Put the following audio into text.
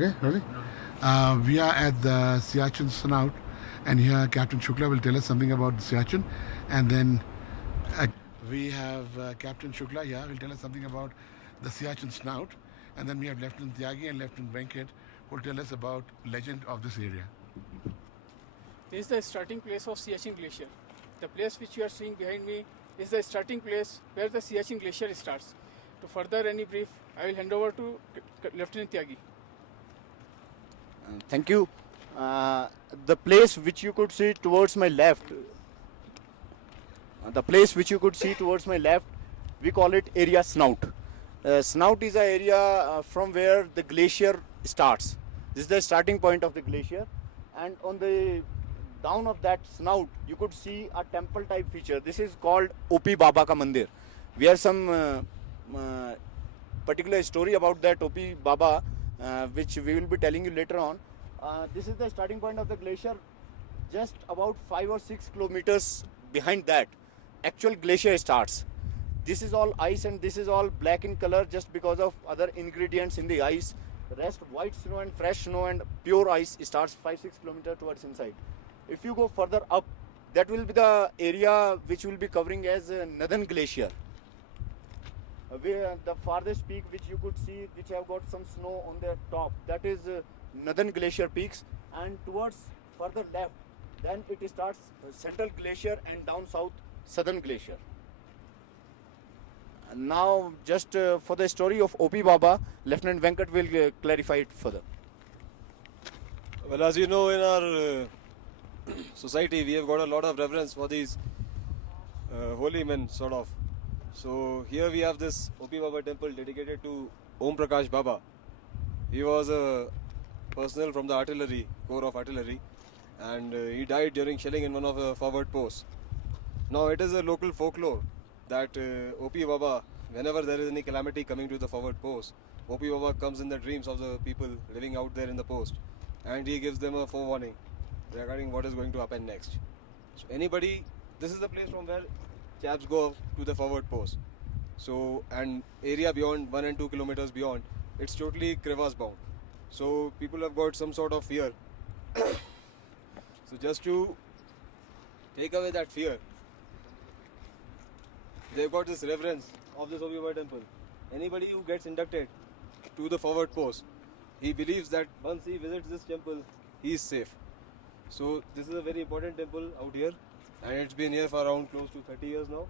Okay, ready? We are at the Siachen Snout, and here Captain Shukla will tell us something about the Siachen, and then we have Captain Shukla here will tell us something about the Siachen Snout, and then we have Lieutenant Tyagi and Lieutenant Venkat who will tell us about legend of this area. This is the starting place of Siachen Glacier. The place which you are seeing behind me is the starting place where the Siachen Glacier starts. To further any brief, I will hand over to Lieutenant Tyagi. Thank you. The place which you could see towards my left, we call it area Snout. Snout is an area from where the glacier starts. This is the starting point of the glacier, and on the down of that snout, you could see a temple type feature. This is called OP Baba ka Mandir. We have some particular story about that OP Baba, which we will be telling you later on. This is the starting point of the glacier. Just about 5 or 6 kilometers behind that, actual glacier starts. This is all ice and this is all black in color just because of other ingredients in the ice. The rest white snow and fresh snow and pure ice starts 5-6 kilometers towards inside. If you go further up, that will be the area which will be covering as Nadan Glacier. The farthest peak which you could see, which have got some snow on their top, that is Nadan Glacier peaks, and towards further left, then it starts Central Glacier and down south Southern Glacier. Now, just for the story of OP Baba, Lieutenant Venkat will clarify it further. Well, as you know, in our society, we have got a lot of reverence for these holy men, sort of. So here we have this OP Baba temple dedicated to Om Prakash Baba. He was a personnel from the artillery, corps of artillery, and he died during shelling in one of the forward posts. Now it is a local folklore that OP Baba, whenever there is any calamity coming to the forward post, OP Baba comes in the dreams of the people living out there in the post, and he gives them a forewarning regarding what is going to happen next. So anybody, this is the place from where chaps go to the forward post. So, and area beyond 1 and 2 kilometers beyond, it's totally crevasse bound. So people have got some sort of fear. So just to take away that fear, they've got this reverence of this Obi temple. Anybody who gets inducted to the forward post, he believes that once he visits this temple, he is safe. So this is a very important temple out here, and it's been here for around close to 30 years now.